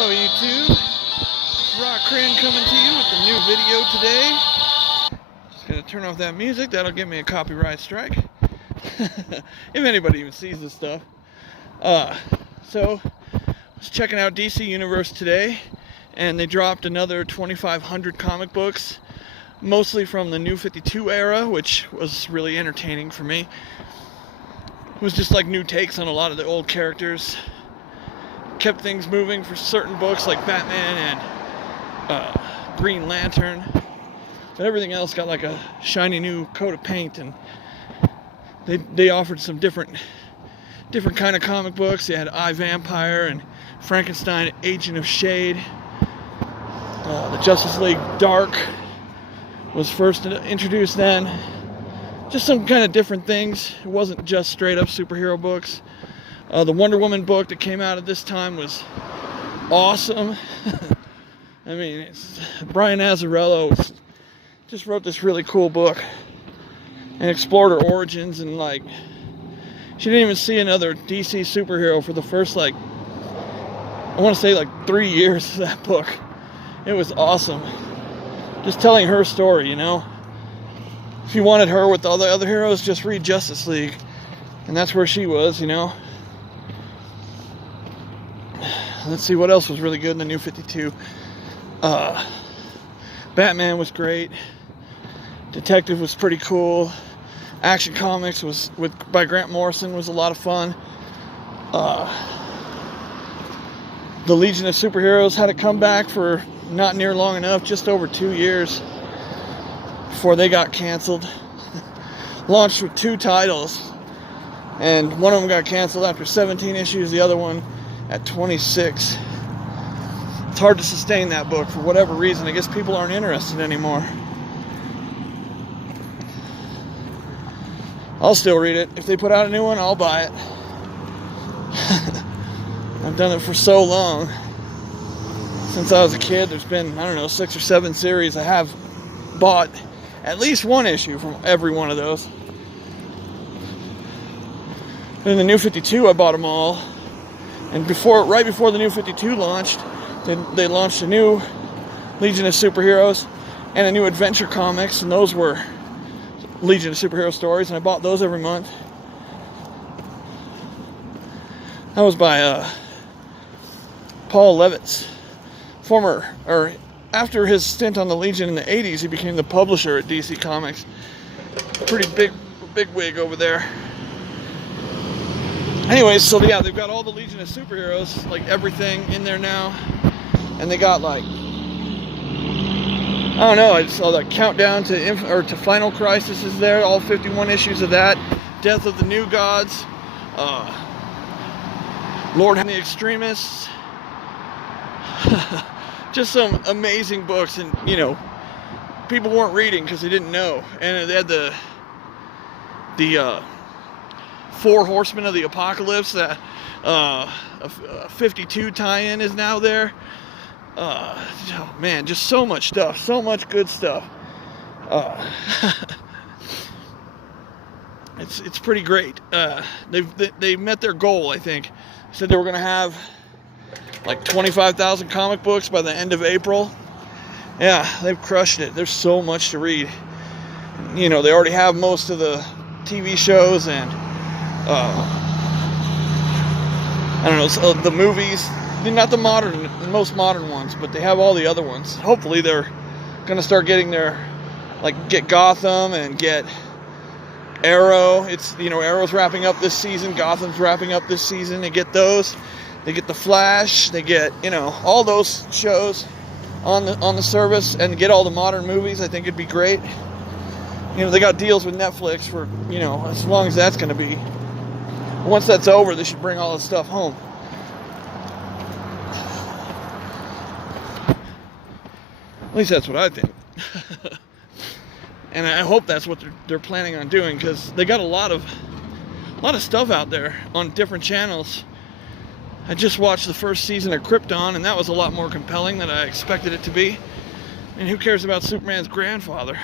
Hello YouTube, Rock Crane coming to you with the new video today. Just gonna turn off that music, that'll give me a copyright strike. If anybody even sees this stuff. So, I was checking out DC Universe today, and they dropped another 2,500 comic books, mostly from the New 52 era, which was really entertaining for me. It was just like new takes on a lot of the old characters. Kept things moving for certain books like Batman and Green Lantern, but everything else got like a shiny new coat of paint, and they offered some different kind of comic books. They had I, Vampire and Frankenstein Agent of Shade. The Justice League Dark was first introduced then. Just some kind of different things. It wasn't just straight up superhero books. The Wonder Woman book that came out at this time was awesome. I mean, Brian Azzarello just wrote this really cool book and explored her origins, and like, she didn't even see another DC superhero for the first, like, I want to say like 3 years of that book. It was awesome. Just telling her story, you know. If you wanted her with all the other heroes, just read Justice League. And that's where she was, you know. Let's see what else was really good in the New 52. Batman was great. Detective was pretty cool. Action Comics was by Grant Morrison was a lot of fun. The Legion of Superheroes had a comeback for not near long enough, just over 2 years before they got canceled. Launched with 2 titles, and one of them got canceled after 17 issues, the other one at 26. It's hard to sustain that book for whatever reason. I guess people aren't interested anymore. I'll still read it. If they put out a new one, I'll buy it. I've done it for so long. Since I was a kid, there's been, I don't know, 6 or 7 series. I have bought at least one issue from every one of those. In the New 52, I bought them all. And right before the New 52 launched, they launched a new Legion of Superheroes and a new Adventure Comics, and those were Legion of Superhero stories, and I bought those every month. That was by Paul Levitz. After his stint on the Legion in the 80s, he became the publisher at DC Comics. Pretty big wig over there. Anyways, so yeah, they've got all the Legion of Superheroes, like everything in there now. And they got like, I don't know, I saw the countdown to Final Crisis is there, all 51 issues of that. Death of the New Gods, Lord and the Extremists. Just some amazing books, and you know, people weren't reading because they didn't know. And they had the 4 Horsemen of the Apocalypse, that a 52 tie-in is now there. Oh man, just so much stuff, so much good stuff. It's pretty great. They met their goal, I think. Said they were gonna have like 25,000 comic books by the end of April. Yeah, they've crushed it. There's so much to read. You know, they already have most of the TV shows and I don't know, so the movies. Not the most modern ones, but they have all the other ones. Hopefully they're gonna start getting get Gotham and get Arrow. It's, you know, Arrow's wrapping up this season, Gotham's wrapping up this season. They get those. They get the Flash. They get, you know, all those shows on the service, and get all the modern movies. I think it'd be great. You know, they got deals with Netflix for, you know, as long as that's gonna be. Once that's over, they should bring all this stuff home. At least that's what I think. And I hope that's what they're planning on doing, because they got a lot of stuff out there on different channels. I just watched the first season of Krypton, and that was a lot more compelling than I expected it to be. And who cares about Superman's grandfather?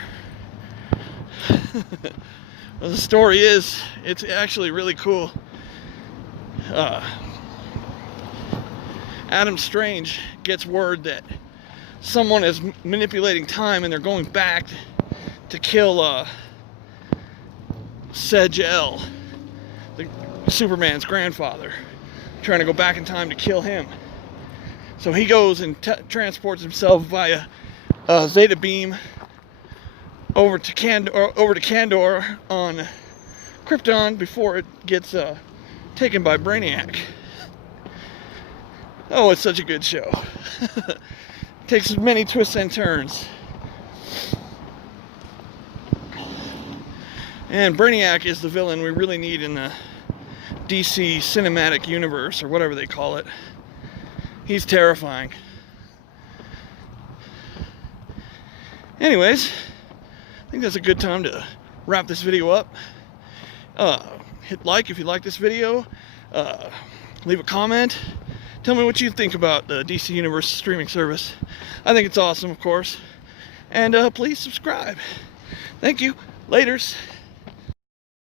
Well, the story is, it's actually really cool. Adam Strange gets word that someone is manipulating time and they're going back to kill Sej-El, Superman's grandfather, trying to go back in time to kill him. So he goes and transports himself via Zeta beam over to Kandor on Krypton before it gets taken by Brainiac. Oh, it's such a good show. Takes many twists and turns. And Brainiac is the villain we really need in the DC cinematic universe, or whatever they call it. He's terrifying. Anyways, I think that's a good time to wrap this video up. Hit like if you like this video. Leave a comment. Tell me what you think about the DC Universe streaming service. I think it's awesome, of course. And please subscribe. Thank you. Laters.